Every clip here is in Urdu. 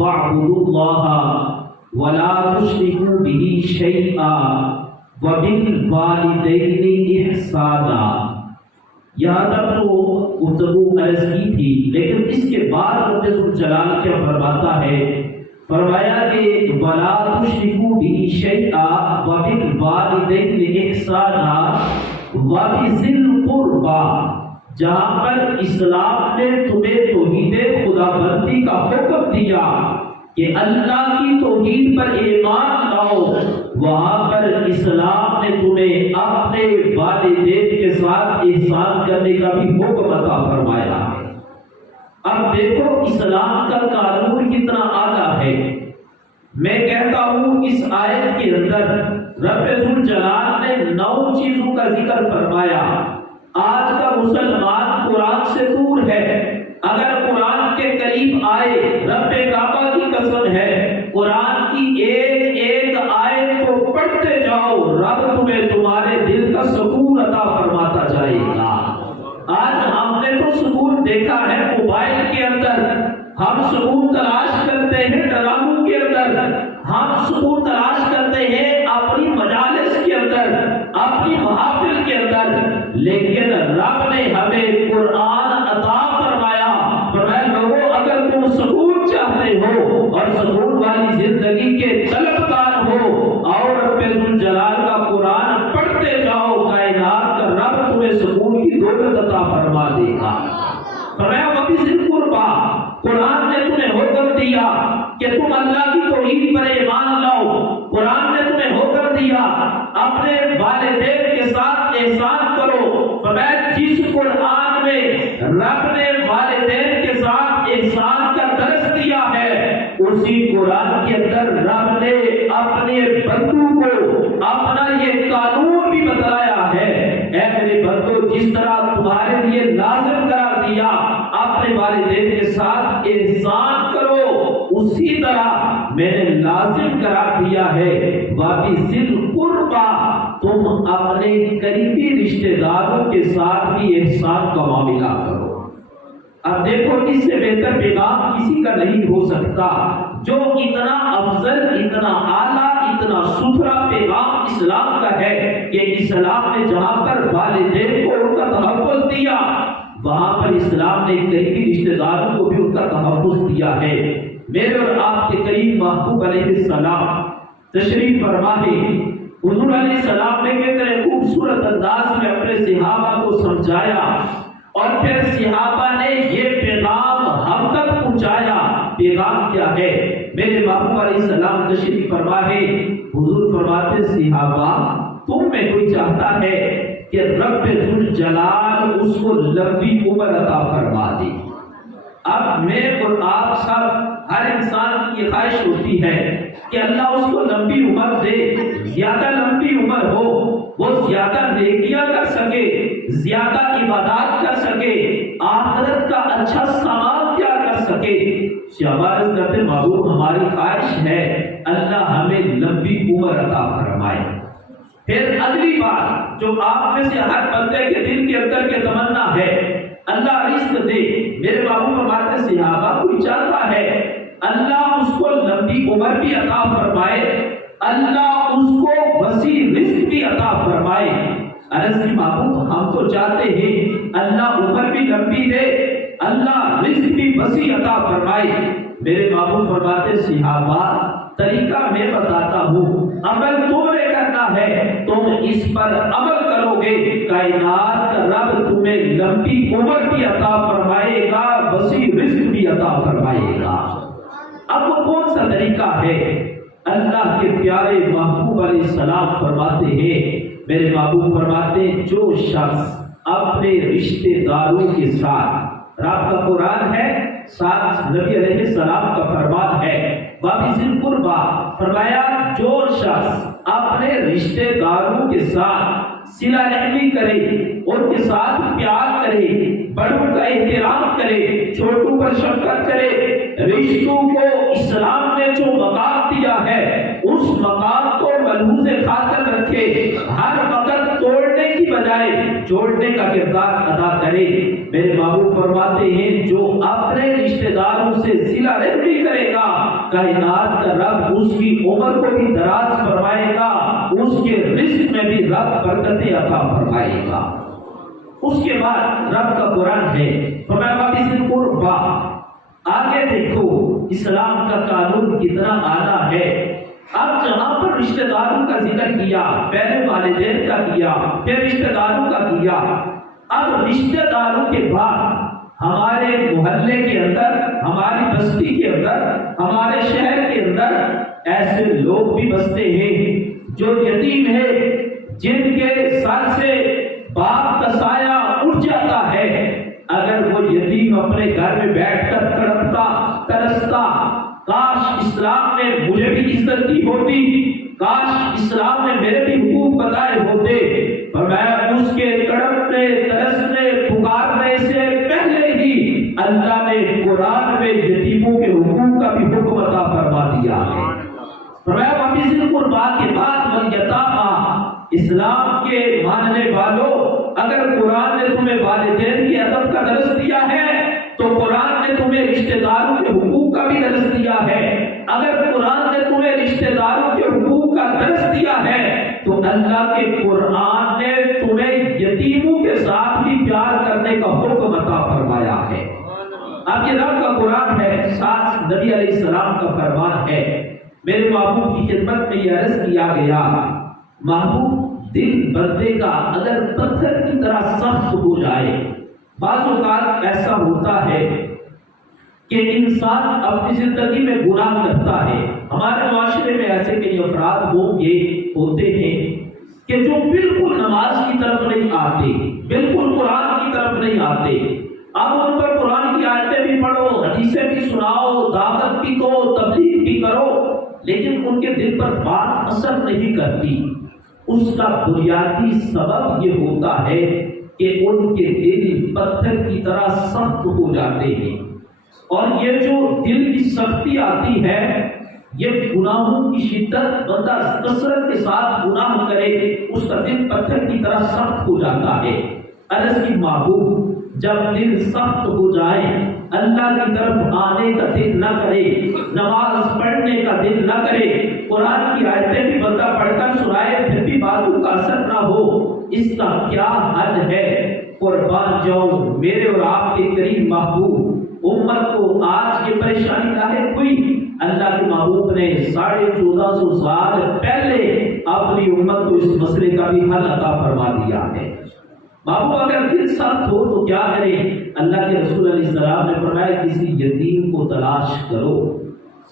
وَاعْبُدُوا اللَّهَ وَلَا تُشْرِكُوا بِهِ شَيْئًا وَبِالْوَالِدَيْنِ إِحْسَانًا۔ یہاں تک تو گفتگو عرض کی تھی، لیکن اس کے بعد رب ذوالجلال کیا فرماتا ہے؟ فرمایا کہ وَلَا تُشْرِكُوا بِهِ شَيْئًا وَبِالْوَالِدَيْنِ إِحْسَانًا وَبِذِي الْقُرْبَىٰ، جہاں پر اسلام نے تمہیں توحید خدا بندی کا حکم دیا کہ اللہ کی توحید پر ایمان لاؤ، وہاں پر اسلام نے تمہیں اپنے والدین کے ساتھ احسان کرنے کا بھی حکم عطا فرمایا ہے۔ اب دیکھو اسلام کا قانون کتنا اعلیٰ ہے۔ میں کہتا ہوں اس آیت کے اندر رب ذوالجلال نے 9 چیزوں کا ذکر فرمایا۔ آج کا مسلمان قرآن سے دور ہے، اگر قرآن کے قریب آئے، رب کعبہ کی قسم ہے، قرآن کی ایک ایک آیت کو پڑھتے جاؤ، رب تمہیں تمہارے دل کا سکون عطا فرماتا جائے گا۔ آج ہم نے تو سکون دیکھا ہے موبائل کے اندر، ہم سکون تلاش کرتے ہیں ڈراموں کے اندر، ہم سکون تلاش کرتے ہیں اپنی مجالس کے اندر، اپنی محافل کے اندر، لیکن رب نے ہمیں قرآن عطا فرمایا۔ فرمایا لوگوں اگر تم سکون چاہتے ہو اور سکون والی زندگی کے طلبگار ہو، اور رب ذوالجلال کا قرآن پڑھتے جاؤ، کائنات کا رب تمہیں سکون کی دولت عطا فرما دے گا۔ فرمایا وَبِذِي الْقُرْبَىٰ، قرآن نے تمہیں حکم دیا کہ تم اللہ کی توحید پر ایمان لاؤ، قرآن نے تمہیں حکم دیا اپنے والدین کے ساتھ احسان کرو۔ فرمایا جس قرآن میں رب نے والدین کے ساتھ احسان کا درس دیا ہے، اسی قرآن کے اندر رب نے اپنے بندوں کو اپنا یہ قانون بھی بتلایا ہے۔ اے میرے بندو، جس طرح تمہارے لیے لازم قرار دیا اپنے والدین کے ساتھ احسان کرو، اسی طرح میں نے لازم قرار دیا ہے وَبِذِي الْقُرْبَىٰ، تم اپنے قریبی رشتہ داروں کے ساتھ بھی احسان کا معاملہ کرو۔ اب دیکھو اس سے بہتر پیغام کسی کا نہیں ہو سکتا، جو اتنا افضل، اتنا اعلیٰ، اتنا ستھرا پیغام اسلام کا ہے کہ اسلام نے جہاں پر والدین کو ان کا تحفظ دیا، وہاں پر اسلام نے قریبی رشتہ داروں کو بھی ان کا تحفظ دیا ہے۔ میرے اور آپ کے قریب محبوب علیہ السلام تشریف فرما ہے، حضور علیہ السلام نے کتنے خوبصورت انداز میں اپنے صحابہ کو سمجھایا، اور پھر صحابہ نے یہ پیغام ہم تک پہنچایا۔ پیغام کیا ہے؟ میرے محبوب علیہ السلام تشریف فرما ہے، حضور فرماتے صحابہ تم میں کوئی چاہتا ہے کہ رب ذوالجلال اس کو لمبی عمر عطا فرما دے؟ اب میں اور آپ سب، ہر انسان کی یہ خواہش ہوتی ہے کہ اللہ اس کو لمبی عمر دے، زیادہ لمبی عمر ہو، وہ زیادہ نیکیاں کر سکے، زیادہ عبادات کر سکے، آخرت کا اچھا سامان تیار کر سکے۔ عرض کرتے محبوب ہماری خواہش ہے اللہ ہمیں لمبی عمر عطا فرمائے۔ پھر اگلی بات جو آپ میں سے ہر بندے کے دل کے اندر کے تمنا ہے، اللہ رزق دے۔ میرے بابو فرماتے صحابہ کوئی چاہتا ہے اللہ اس کو لمبی عمر بھی عطا فرمائے، اللہ اس کو وسیع رزق بھی عطا فرمائے؟ عرض کی محبوب ہم تو چاہتے ہیں اللہ عمر بھی لمبی دے، اللہ رزق بھی وسیع عطا فرمائے۔ میرے بابو فرماتے صحابہ طریقہ میں بتاتا ہوں، عمل تم نے کرنا ہے، تم اس پر عمل کرو گے، کائنات کا رب تمہیں لمبی عمر بھی عطا فرمائے گا، وسیع رزق بھی عطا فرمائے گا۔ اب وہ کون سا طریقہ ہے؟ اللہ کے پیارے محبوب علیہ السلام فرماتے ہیں، میرے محبوب فرماتے ہیں جو شخص اپنے رشتہ داروں کے ساتھ، رب کا قرآن ہے، ساتھ نبی علیہ السلام کا فرمان ہے، وَبِذِي الْقُرْبَىٰ، فرمایا جو شخص اپنے رشتہ داروں کے ساتھ صلہ رحمی کرے، ان کے ساتھ پیار کرے، بڑوں کا احترام کرے، چھوٹوں پر شفقت کرے، رشتوں کو اسلام نے جو مقام دیا ہے اس مقام کو ملحوظ خاطر رکھے، ہر وقت توڑنے کی بجائے جوڑنے کا کردار ادا کرے۔ میرے محبوب فرماتے ہیں جو اپنے رشتہ داروں سے صلہ رحمی کرے گا کائنات کا رب اس کی عمر کو بھی دراز فرمائے گا، اس کے رزق میں بھی رب برکتیں عطا فرمائے گا۔ اس کے بعد رب کا قرآن ہے فرمایا وَبِذِي الْقُرْبَى۔ آگے دیکھو اسلام کا قانون کتنا اعلیٰ ہے۔ اب جہاں پر رشتہ داروں کا ذکر کیا، پہلے والدین کا کیا، پھر رشتہ داروں کا کیا، اب رشتہ داروں کے بعد ہمارے محلے کے اندر، ہماری بستی کے اندر، ہمارے شہر کے اندر ایسے لوگ بھی بستے ہیں جو یتیم ہے، جن کے سر سے باپ کا سایہ اٹھ جاتا ہے۔ اگر وہ یتیم اپنے گھر میں بیٹھ کر تڑپتا ترستا، کاش اسلام نے مجھے بھی عزت دی ہوتی، کاش اسلام نے میرے بھی حقوق بتائے ہوتے، فرمایا اس کے تڑپنے ترسنے پکارنے سے پہلے ہی اللہ نے قرآن میں یتیموں کے حقوق کا بھی حکم عطا فرما دیا ہے۔ فرمایا وَبِذِي الْقُرْبَى کے بعد وَالْيَتَامَى۔ اسلام کے ماننے والوں، اگر قرآن نے تمہیں والدین کے ادب کا درس دیا ہے تو قرآن نے تمہیں رشتہ داروں کے حقوق کا بھی درس دیا ہے۔ اگر قرآن نے تمہیں رشتہ داروں کے حقوق کا درس دیا ہے تو اللہ کے قرآن نے تمہیں یتیموں کے ساتھ بھی پیار کرنے کا حکم عطا فرمایا ہے۔ اب یہ رب کا قرآن ہے، ساتھ نبی علیہ السلام کا فرمان ہے۔ میرے محبوب کی خدمت میں یہ عرض کیا گیا، محبوب دل بندے کا اگر پتھر کی طرح سخت ہو جائے، بعض اوقات ایسا ہوتا ہے کہ انسان اپنی زندگی میں گناہ کرتا ہے۔ ہمارے معاشرے میں ایسے کئی افراد ہوتے ہیں کہ جو بالکل نماز کی طرف نہیں آتے، بالکل قرآن کی طرف نہیں آتے۔ اب ان پر قرآن کی آیتیں بھی پڑھو، حدیثیں بھی سناؤ، دعوت بھی دو، تبلیغ بھی کرو، لیکن ان کے دل پر بات اثر نہیں کرتی۔ اس کا بنیادی سبب یہ ہوتا ہے کہ ان کے دل پتھر کی طرح سخت ہو جاتے ہیں، اور یہ جو دل کی سختی آتی ہے، یہ گناہوں کی شدت، بندہ کثرت کے ساتھ گناہ کرے، اس کا دل پتھر کی طرح سخت ہو جاتا ہے۔ عرض کی محبوب جب دل سخت ہو جائے، اللہ کی طرف آنے کا دل نہ کرے، نماز پڑھنے کا دل نہ کرے، قرآن کی آیتیں بھی بندہ پڑھ کر سنائے پھر بھی باتوں کا اثر نہ ہو، اس کا کیا حل ہے؟ قربان جاؤں میرے اور آپ کے کریم محبوب، امت کو آج یہ پریشانی لاحق ہوئی، اللہ کے محبوب نے 1450 سال پہلے اپنی امت کو اس مسئلے کا بھی حل عطا فرما دیا ہے۔ محبوب اگر دل سخت ہو تو کیا کریں؟ اللہ کے رسول علیہ السلام نے فرمایا کسی یتیم کو تلاش کرو،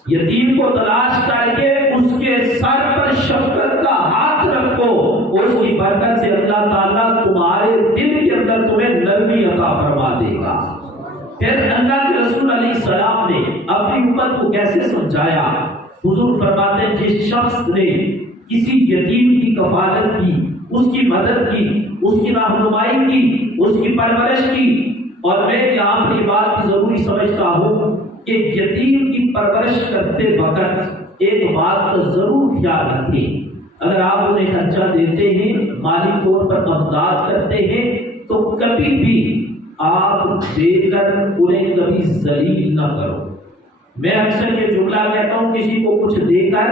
یتیم کو تلاش کر کے اس کے سر پر شفقت کا ہاتھ رکھو، اس کی برکت سے اللہ تعالیٰ تمہارے دل کے اندر تمہیں نرمی عطا فرما دے گا۔ پھر اللہ کے رسول علیہ السلام نے اپنی امت کو کیسے سمجھایا؟ حضور فرماتے ہیں جس شخص نے کسی یتیم کی کفالت کی، اس کی مدد کی، اس کی رہنمائی کی، اس کی پرورش کی، اور میں یہاں پر یہ بات بھی ضروری سمجھتا ہوں کہ یتیم کی پرورش کرتے وقت ایک بات کا ضرور خیال رکھیں، اگر آپ انہیں خرچہ دیتے ہیں، مالی طور پر امداد کرتے ہیں، تو کبھی بھی آپ دے کر انہیں کبھی ذلیل نہ کرو۔ میں اکثر یہ جملہ کہتا ہوں، کسی کو کچھ دے کر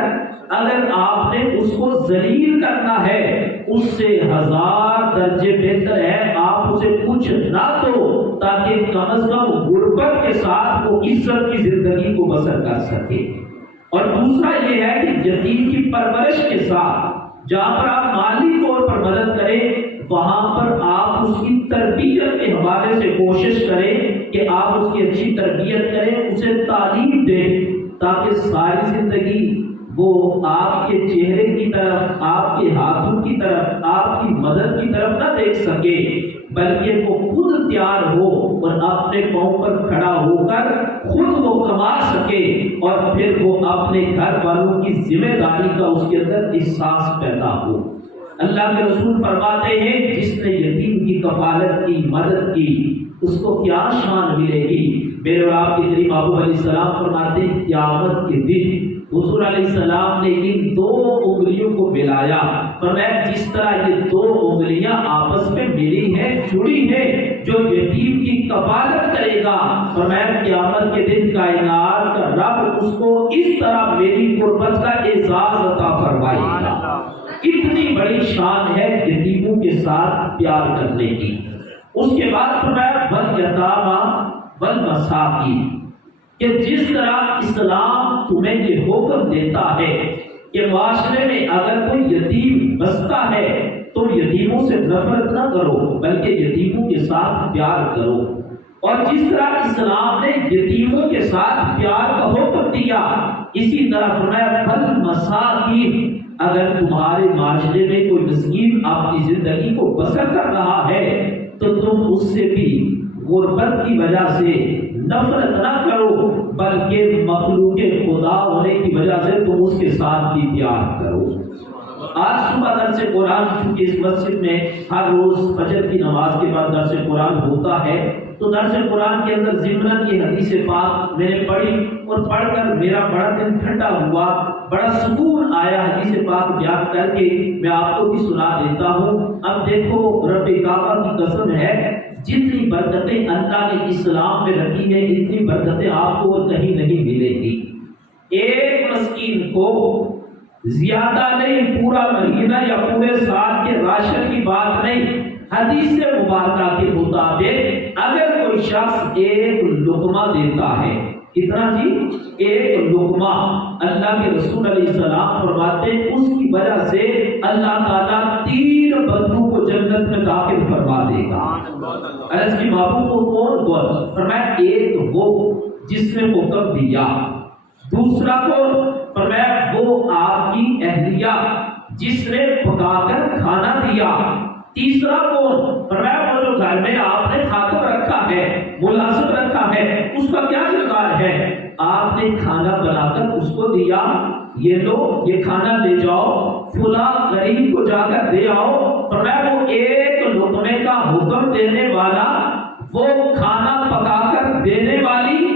اگر آپ نے اس کو ذلیل کرنا ہے، اس سے 1000 درجے بہتر ہے آپ اسے کچھ نہ دو، تاکہ کم از کم غربت کے ساتھ وہ عزت کی زندگی کو بسر کر سکے۔ اور دوسرا یہ ہے کہ یتیم کی پرورش کے ساتھ جہاں پر آپ مالی طور پر مدد کریں، وہاں پر آپ اس کی تربیت کے حوالے سے کوشش کریں کہ آپ اس کی اچھی تربیت کریں، اسے تعلیم دیں، تاکہ ساری زندگی وہ آپ کے چہرے کی طرف، آپ کے ہاتھوں کی طرف، آپ کی مدد کی طرف نہ دیکھ سکے، بلکہ وہ خود تیار ہو اور اپنے پاؤں پر کھڑا ہو کر خود وہ کما سکے، اور پھر وہ اپنے گھر والوں کی ذمہ داری کا اس کے اندر احساس پیدا ہو۔ اللہ کے رسول فرماتے ہیں جس نے یتیم کی کفالت کی، مدد کی، اس کو کیا شان ملے گی؟ میرے اور آپ کے قریب محبوب علیہ السلام فرماتے ہیں قیامت کے دن حضور علیہ السلام نے ان دو انگلیوں کو ملایا، فرمایا جس طرح یہ دو انگلیاں آپس میں ملی ہیں، جڑی ہیں، جو یتیم کی کفالت کرے گا، فرمایا قیامت کے دن کائنات کا رب اس کو اس طرح میری قربت کا اعزاز عطا فرمائے گا۔ اتنی بڑی شان ہے یتیموں کے ساتھ پیار کرنے کی۔ اس کے بعد فرمایا والیتامیٰ والمساکین، کہ جس طرح اسلام تمہیں یہ حکم دیتا ہے کہ معاشرے میں اگر کوئی یتیم بستا ہے تو یتیموں سے نفرت نہ کرو بلکہ یتیموں کے ساتھ پیار کرو، اور جس طرح اسلام نے یتیموں کے ساتھ پیار کا حکم دیا اسی طرح فرمایا والمساکین، اگر تمہارے معاشرے میں کوئی مسکین اپنی زندگی کو بسر کر رہا ہے تو تم اس سے بھی غربت کی وجہ سے نفرت نہ کرو بلکہ مخلوق خدا ہونے کی وجہ سے تم اس کے ساتھ بھی پیار کرو۔ آج صبح درس قرآن چونکہ اس مسجد میں ہر روز فجر کی نماز کے بعد درس قرآن ہوتا ہے، تو درس قرآن کے اندر ضمناً یہ حدیث پاک میں نے پڑھی اور پڑھ کر میرا بڑا دل ٹھنڈا ہوا، بڑا سکون آیا حدیث پاک بیان کر کے میں آپ کو بھی سنا دیتا ہوں۔ اب دیکھو رب کعبہ کی قسم ہے، جتنی برکتیں اللہ نے اسلام میں رکھی ہیں اتنی برکتیں آپ کو کہیں نہیں ملے گی۔ ایک مسکین کو زیادہ نہیں، پورا مہینہ یا پورے سال کے راشن کی بات نہیں، حدیث مبارکہ کے مطابق اگر کوئی شخص ایک لقمہ دیتا ہے، کتنا جی؟ ایک لقمہ، اللہ کے رسول علیہ السلام فرماتے ہیں اس کی وجہ سے اللہ تعالیٰ 3 بندوں کو جنت میں داخل فرما دے گا۔ عرض کی محبوب کو کون؟ فرمایا ایک وہ جس نے حکم دیا، دوسرا کون؟ فرمایا وہ آپ کی اہلیہ جس نے پکا کر کھانا دیا، تیسرا کون؟ فرمایا وہ جو گھر میں آپ نے خاتم رکھا ہے، ملازم رکھا ہے، اس کا کیا کردار ہے؟ آپ نے کھانا بنا کر اس کو دیا، یہ لو یہ کھانا لے جاؤ فلاں غریب کو جا کر دے آؤ۔ فرمایا وہ ایک لقمے کا حکم دینے والا، وہ کھانا پکا کر دینے والی،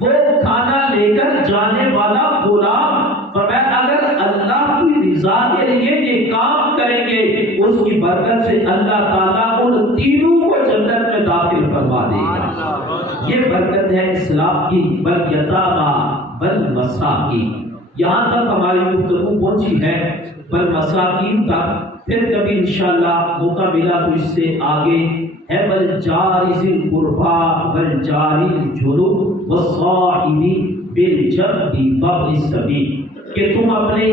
وہ کھانا لے کر جانے والا غلام، فرمایا اگر اللہ کی رضا کے لیے یہ کام کریں گے اس کی برکت سے اللہ تعالیٰ ان تینوں کو جنت میں داخل فرما دے گا۔ یہ برکت ہے اسلام کی۔ والیتامیٰ والمساکین، یہاں تک ہماری گفتگو پہنچی ہے، والمساکین تک، پھر کبھی انشاءاللہ موقع ملا تو اس سے آگے ہے والجار ذی القربی والجار الجنب والصاحب بالجنب وابن السبیل، کہ تم اپنے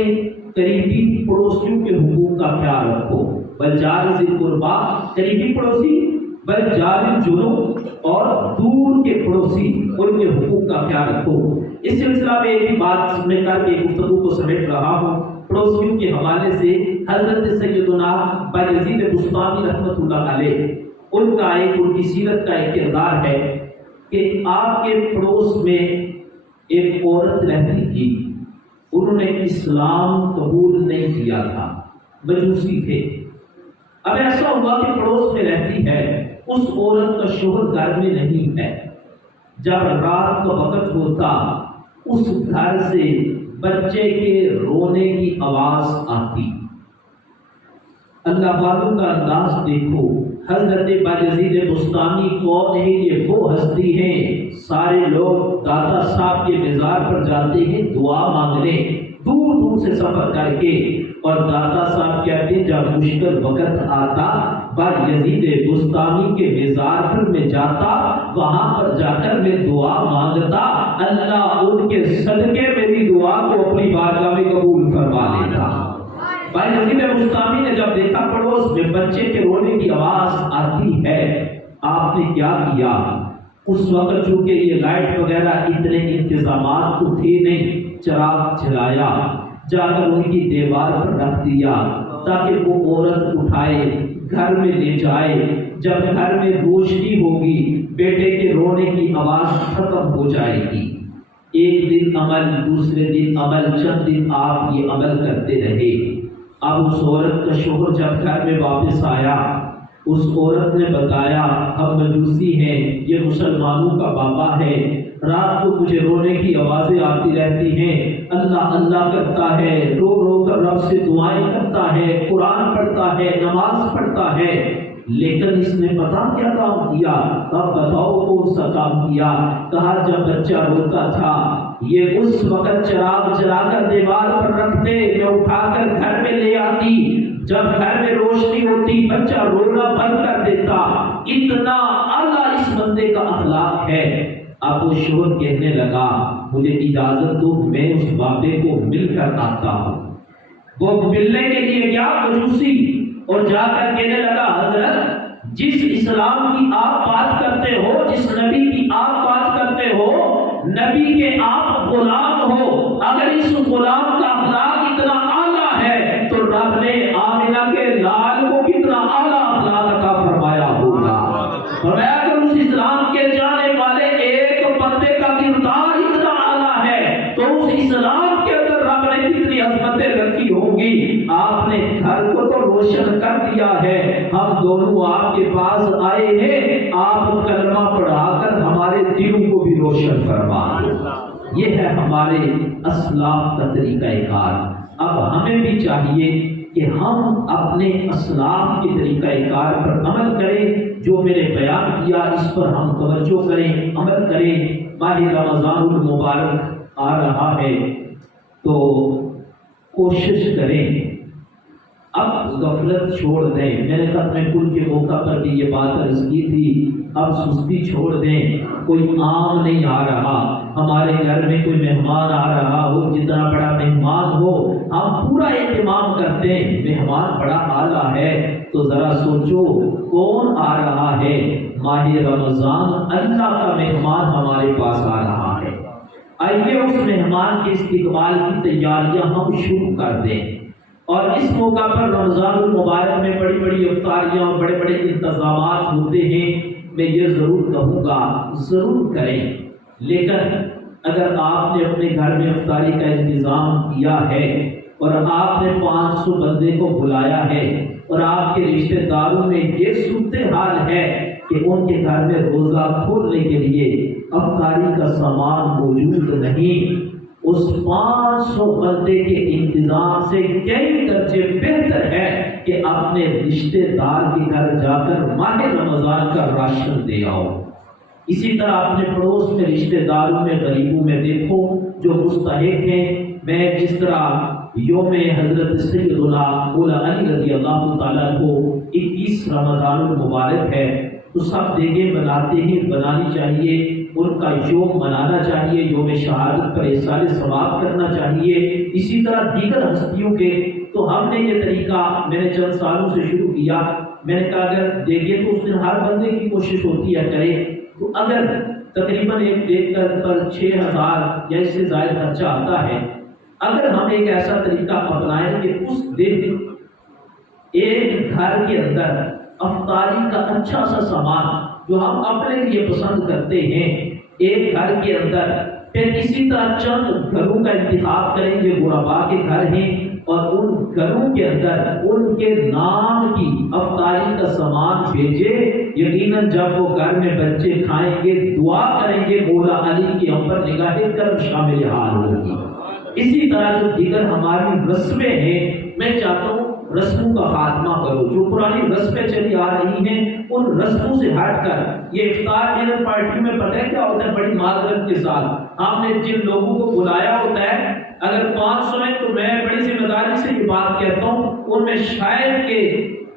قریبی پڑوسیوں کے حقوق کا خیال رکھو۔ والجار ذی القربی قریبی پڑوسی، والجار الجنب اور دور کے پڑوسی، ان کے حقوق کا خیال رکھو۔ اس سلسلہ میں ایک بات میں کر کے گفتگو کو سمیٹ رہا ہوں۔ پڑوسیوں کے حوالے سے حضرت سیدنا بایزید بسطامی رحمۃ اللہ علیہ، ان کا ان کی سیرت کا ایک کردار ہے کہ آپ کے پڑوس میں ایک عورت رہتی تھی، انہوں نے اسلام قبول نہیں کیا تھا، مجوسی تھے۔ اب ایسا ہوا کہ پڑوس میں رہتی ہے، اس عورت کا شوہر گھر میں نہیں ہے، جب رات کا وقت ہوتا اس گھر سے بچے کے رونے کی آواز آتی۔ اللہ والوں کا انداز دیکھو، حضرت بایزید بسطامی کون ہے؟ یہ وہ ہستی ہیں، سارے لوگ داتا صاحب کے مزار پر جاتے ہیں دعا مانگنے، دور دور سے سفر کر کے، اور داتا صاحب کہتے ہیں جب مشکل وقت آتا بایزید بسطامی کے مزار پر میں جاتا، وہاں پر جا کر میں دعا مانگتا، اللہ ان کے صدقے میری دعا کو اپنی بارگاہ میں قبول فرما لیتا۔ بایزید بسطامی نے جب دیکھا پڑوس میں بچے کے رونے کی آواز آتی ہے، آپ نے کیا کیا؟ اس وقت چونکہ یہ لائٹ وغیرہ اتنے انتظامات تو تھے نہیں، چراغ جلایا، جا کر ان کی دیوار پر رکھ دیا تاکہ وہ عورت اٹھائے گھر میں لے جائے۔ جب گھر میں روشنی ہوگی بیٹے کے رونے کی آواز ختم ہو جائے گی۔ ایک دن عمل، دوسرے دن عمل، چند دن آپ یہ عمل کرتے رہے۔ اب اس عورت کا شوہر جب گھر میں واپس آیا اس عورت نے بتایا ہم مجوسی ہیں، یہ مسلمانوں کا بابا ہے، رات کو مجھے رونے کی آوازیں آتی رہتی ہیں، اللہ اللہ کرتا ہے، رو رو کر رب سے دعائیں کرتا ہے، قرآن پڑھتا ہے، نماز پڑھتا ہے، لیکن اس نے پتا کیا کام کیا؟ اب بتاؤ کون سا کام کیا؟ کہا جب بچہ روتا تھا یہ اس وقت چراغ جلا کر دیوار پر رکھتے، میں اٹھا کر گھر میں لے آتی، جب گھر میں روشنی ہوتی بچہ رونا بند کر دیتا۔ اتنا اعلیٰ اس بندے کا اخلاق ہے۔ اب وہ شوہر کہنے لگا مجھے اجازت دو، میں اس بابے کو مل کر آتا ہوں۔ وہ ملنے کے لیے گیا مجوسی، اور جا کر کہنے لگا حضرت جس اسلام کی آپ بات کرتے ہو، جس نبی کی آپ بات کرتے ہو، نبی کے آپ غلام ہو، اگر اس غلام کا اخلاق اتنا اعلیٰ ہے تو رب نے آمنہ کے لال کو کتنا اعلیٰ اخلاق عطا فرمایا ہوگا۔ فرمایا اگر اس اسلام کے جانے والے ایک بندے کا کردار اتنا اعلیٰ ہے تو اس اسلام کے اندر رب نے کتنی عظمتیں رکھی ہوں گی۔ آپ نے گھر کو تو روشن کر دیا ہے، ہم دونوں آپ کے پاس آئے ہیں، آپ کلمہ پڑھا کر ہمارے دلوں کو بھی روشن فرما۔ یہ ہے ہمارے اسلاف کا طریقہ کار۔ اب ہمیں بھی چاہیے کہ ہم اپنے اسلاف کے طریقہ کار پر عمل کریں۔ جو میں نے بیان کیا اس پر ہم توجہ کریں، عمل کریں۔ ماہ رمضان المبارک آ رہا ہے تو کوشش کریں اب غفلت چھوڑ دیں۔ میں نے ختم کل کے موقع پر بھی یہ بات عرض کی تھی، اب سستی چھوڑ دیں۔ کوئی عام نہیں آ رہا، ہمارے گھر میں کوئی مہمان آ رہا ہو، جتنا بڑا مہمان ہو ہم پورا اہتمام کرتے ہیں۔ مہمان بڑا اعلیٰ ہے تو ذرا سوچو کون آ رہا ہے؟ ماہ رمضان اللہ کا مہمان ہمارے پاس آ رہا ہے۔ آئیے اس مہمان کے استقبال کی تیاریاں ہم شروع کر دیں، اور اس موقع پر رمضان المبارک میں بڑی بڑی افطاریاں اور بڑے بڑے انتظامات ہوتے ہیں۔ میں یہ ضرور کہوں گا ضرور کریں، لیکن اگر آپ نے اپنے گھر میں افطاری کا انتظام کیا ہے اور آپ نے 500 بندے کو بلایا ہے اور آپ کے رشتہ داروں میں یہ صورتحال ہے کہ ان کے گھر میں روزہ کھولنے کے لیے افطاری کا سامان موجود نہیں، اس 500 بندے کے انتظام سے کئی درجے بہتر ہے کہ اپنے رشتہ دار کے گھر جا کر ماہ رمضان کا راشن دے آؤ۔ اسی طرح اپنے پڑوس میں رشتہ داروں میں غریبوں میں دیکھو جو مستحق ہیں۔ میں جس طرح یوم حضرت سیدنا مولا علی رضی اللہ تعالیٰ کو 21 رمضان المبارک ہے تو سب دیگیں بناتے ہی بنانی چاہیے، ان کا یوم منانا چاہیے، یوم شہادت پر احسان ثواب کرنا چاہیے۔ اسی طرح دیگر ہستیوں کے تو ہم نے یہ طریقہ میں نے چند سالوں سے شروع کیا۔ میں نے کہا اگر دیکھیے تو اس دن ہر بندے کی کوشش ہوتی ہے کرے، تو اگر تقریباً ایک دیکھ کر پر 6000 یا اس سے زائد خرچہ آتا ہے، اگر ہم ایک ایسا طریقہ اپنائیں کہ اس دن ایک گھر کے اندر افطاری کا اچھا سا سامان جو ہم اپنے لیے پسند کرتے ہیں ایک گھر کے اندر، پھر اسی طرح چند گھروں کا انتخاب کریں جو غرباء کے گھر ہیں اور ان گھروں کے اندر ان کے نام کی افطاری کا سامان بھیجے۔ یقیناً جب وہ گھر میں بچے کھائیں گے دعا کریں گے مولا علی کی ہم پر نگاہ کرم شامل حال ہوگی۔ اسی طرح جو دیگر ہماری رسمیں ہیں، میں چاہتا ہوں رسموں کا خاتمہ کرو۔ جو پرانی رسمیں چلی آ رہی ہیں ان رسموں سے ہٹ کر یہ افطار ڈنر پارٹی میں پتہ ہے کیا ہوتا ہے؟ بڑی معذرت کے ساتھ ہم نے جن لوگوں کو بلایا ہوتا ہے اگر 500 ہیں تو میں بڑی ذمہ داری سے یہ بات کہتا ہوں ان میں شاید کہ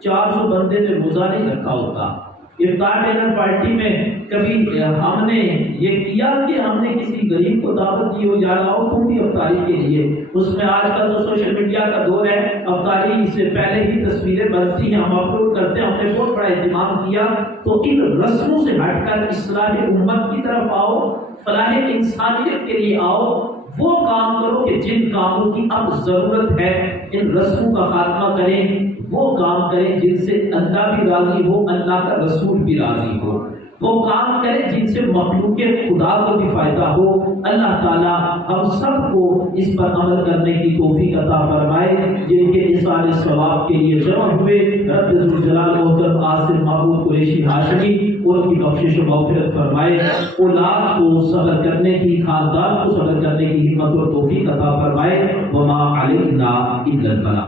400 بندے نے روزہ نہیں رکھا ہوتا۔ افطار ڈنر پارٹی میں کبھی ہم نے یہ کیا کہ ہم نے کسی غریب کو دعوت دی ہو یا لاؤ تم بھی افطاری کے لیے، اس میں آج کل تو سوشل میڈیا کا دور ہے، افطاری سے پہلے ہی تصویریں بنتی ہیں، ہم اپلوڈ کرتے ہیں، ہم نے بہت بڑا اہتمام کیا۔ تو ان رسموں سے ہٹ کر اصلاح امت کی طرف آؤ، فلاح انسانیت کے لیے آؤ، وہ کام کرو کہ جن کاموں کی اب ضرورت ہے، ان رسموں کا خاتمہ کریں، وہ کام کریں جن سے اللہ بھی راضی ہو، اللہ کا رسول بھی راضی ہو۔ وہ کام کریں جن سے مخلوق خدا کو بھی فائدہ ہو۔ اللہ تعالیٰ ہم سب کو اس پر عمل کرنے کی توفیق عطا فرمائے۔ جن کے اظہار ثواب کے لیے جمع ہوئے، رب ذوالجلال محترم آصف محمود قریشی ہاشمی، ان کی بخشش و مغفرت فرمائے۔ اولاد کو صبر کرنے کی، خاندان کو صبر کرنے کی ہمت اور توفیق عطا فرمائے۔ وما علینا الا البلاغ۔